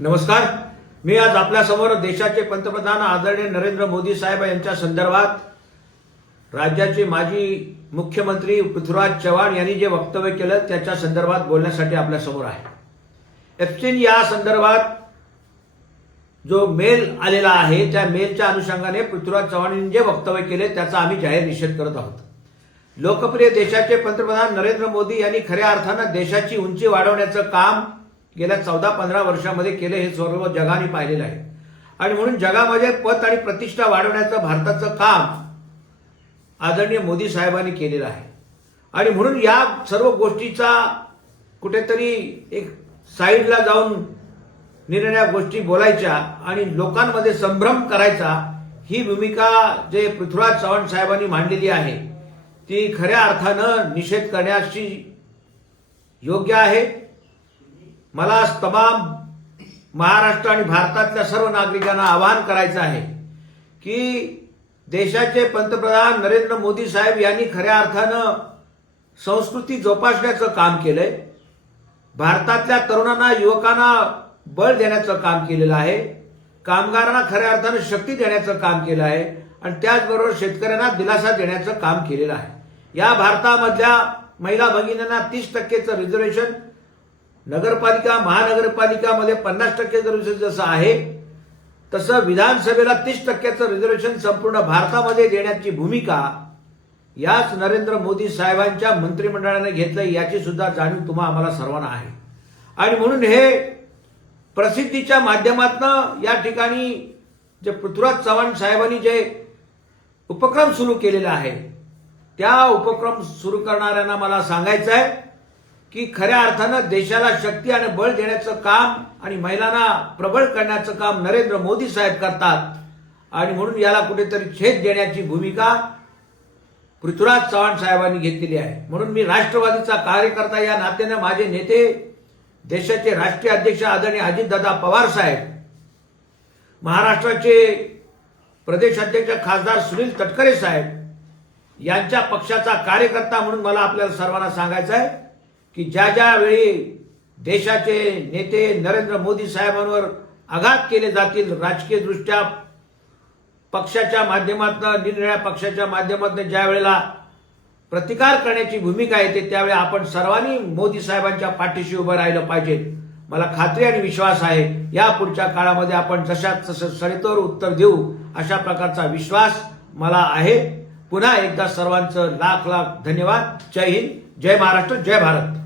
नमस्कार। मी आज आपल्या समोर देशाचे पंतप्रधान आदरणीय नरेंद्र मोदी साहेब यांच्या संदर्भात राज्याचे माजी मुख्यमंत्री पृथ्वीराज चव्हाण यांनी जे वक्तव्य केलं त्याच्या संदर्भात बोलण्यासाठी आपल्या समोर आहे। एप्स्टीन या संदर्भात जो मेल आलेला आहे त्या मेलच्या अनुषंगाने पृथ्वीराज चव्हाण यांनी जे वक्तव्य केले त्याचा आम्ही जाहीर निषेध करत आहोत। लोकप्रिय देशाचे पंतप्रधान नरेंद्र मोदी यांनी खऱ्या अर्थाने देशाची उंची वाढवण्याचं काम गेल्या 14-15 वर्षांमध्ये केले हे सर्व जगाने पाहिलेलं आहे आणि म्हणून जगामध्ये पत आणि प्रतिष्ठा वाढवण्याचं भारताचं काम आदरणीय मोदी साहेबांनी केलेलं आहे आणि म्हणून या सर्व गोष्टीचा कुठेतरी एक साईडला जाऊन निरनिराळ्या गोष्टी बोलायच्या आणि लोकांमध्ये संभ्रम करायचा ही भूमिका जे पृथ्वीराज चव्हाण साहेबांनी मांडलेली आहे ती खऱ्या अर्थानं निषेध करण्याची योग्य आहे। मला तमाम महाराष्ट्र आणि भारतातल्या सर्व नागरिकांना आवाहन करायचं आहे की देशाचे पंतप्रधान नरेंद्र मोदी साहेब यांनी खऱ्या अर्थानं संस्कृती जोपासण्याचं काम केलंय। भारतातल्या तरुणांना युवकांना बळ देण्याचं काम केलेलं आहे। कामगारांना खऱ्या अर्थानं शक्ती देण्याचं काम केलं आहे आणि त्याचबरोबर शेतकऱ्यांना दिलासा देण्याचं काम केलेलं आहे। या भारतामधल्या महिला भगिनींना 30% रिझर्वेशन नगरपालिका महानगरपालिकामध्ये 50% रिझर्वेशन जसं आहे तसं विधानसभेला 30% रिझर्वेशन संपूर्ण भारतामध्ये देण्याची भूमिका याच नरेंद्र मोदी साहेबांच्या मंत्रिमंडळाने घेतली याची सुद्धा जाणीव तुम्हा आम्हाला सर्वांना आहे आणि म्हणून हे प्रसिद्धीच्या माध्यमातून या ठिकाणी जे पृथ्वीराज चव्हाण साहेबांनी जे उपक्रम सुरू केलेला आहे त्या उपक्रम सुरू करणाऱ्यांना मला सांगायचं आहे की खऱ्या अर्थानं देशाला शक्ती आणि बळ देण्याचं काम आणि महिलांना प्रबळ करण्याचं काम नरेंद्र मोदी साहेब करतात आणि म्हणून याला कुठेतरी छेद देण्याची भूमिका पृथ्वीराज चव्हाण साहेबांनी घेतलेली आहे। म्हणून मी राष्ट्रवादीचा कार्यकर्ता या नात्याने माझे नेते देशाचे राष्ट्रीय अध्यक्ष आदरणीय अजितदादा पवार साहेब, महाराष्ट्राचे प्रदेश अध्यक्ष खासदार सुनील तटकरे साहेब यांच्या पक्षाचा कार्यकर्ता म्हणून मला आपल्याला सर्वांना सांगायचं आहे की ज्या वेळी देशाचे नेते नरेंद्र मोदी साहेबांवर आघात केले जातील राजकीय दृष्ट्या पक्षाच्या माध्यमातून निरनिराळ्या पक्षाच्या माध्यमातून ज्या वेळेला प्रतिकार करण्याची भूमिका येते त्यावेळी आपण सर्वांनी मोदी साहेबांच्या पाठीशी उभं राहिलं पाहिजे। मला खात्री आणि विश्वास आहे या पुढच्या काळामध्ये आपण जसं सरितोवर उत्तर देऊ अशा प्रकारचा विश्वास मला आहे। पुन्हा एकदा सर्वांचं लाख लाख धन्यवाद। जय हिंद, जय महाराष्ट्र, जय भारत।